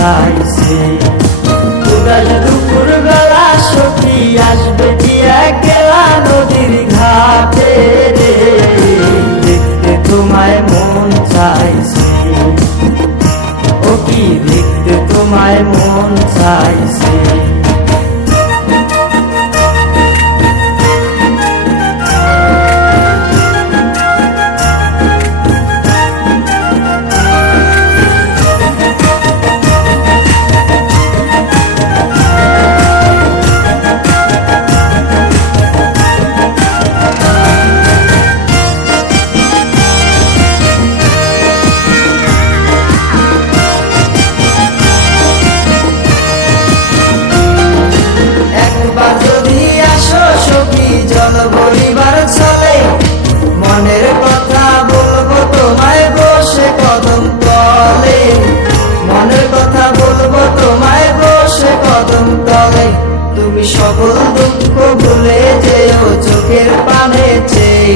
চাইছে। উদাস দুপুর বেলা সখী আসবে কি একলা নদীর ঘাটে রে, দেখতে তোমায় মন চাইছে। ও কি দেখতে তোমায় মন চাইছে। জল ভরিবার চলে মনের কথা বলবো তোমায় বসে কদম তলে, মনের কথা বলবো তোমায় বসে কদম তলে। তুমি সকল দুঃখ ভুলে যেও চোখের পানে চেয়ে,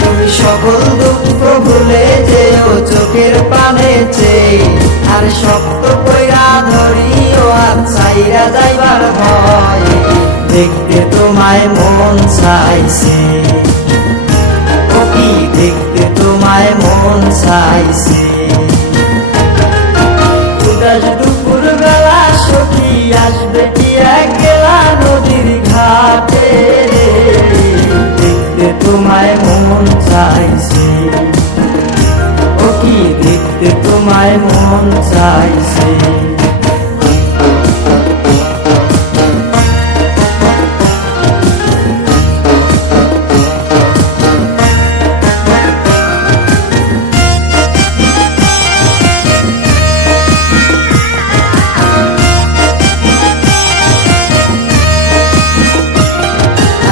তুমি সকল দুঃখ ভুলে যেও চোখের পানে চেয়ে। আর শক্ত কইরা ধরিও আর চাইরা যাইবার ভয়, দেখতে তোমায় মন চাইছে। ও কি দেখতে তোমায় মন চাইছে। উদাস দুপুর বেলা সখী আসবে কি একলা নদীর ঘাটে রে, দেখতে তোমায় মন চাইছে। ও কি দেখতে তোমায় মন চাইছে।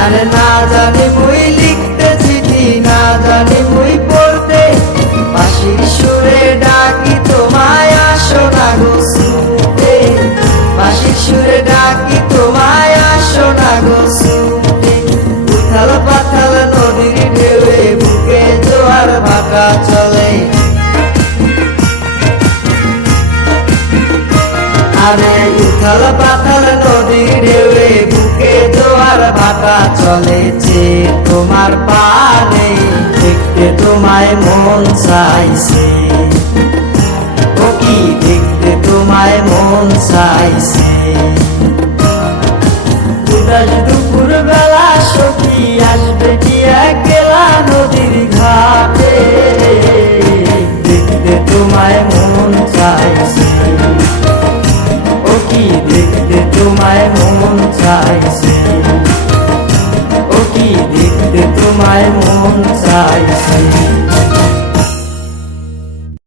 আরে না জানি বই লিখতে চিঠি, না জানি বই পড়তে, বাঁশির সুরে ডাকি তোমায় আসো না গো শুনতে, বাঁশির সুরে ডাকি তোমায় আসো না গো শুনতে। উথাল পাথাল নদীর ঢেউয়ে বুকে জোয়ার ভাটা চলে, আরে উথাল পাথাল নদীর ঢেউয়ে বুকে জোয়ার ভাটা চলেছে তোমার পানে, দেখতে তোমায় মন চাইছে। ও কি দেখতে তোমায় মন চাইছে। উদাস দুপুর বেলা সখী আসবে কি একলা নদীর ঘাটে, দেখতে তোমায় মন চাইছে। ও কি দেখতে তোমায় মন চাইছে। ও কি দেখতে তোমায় মন চাইছে।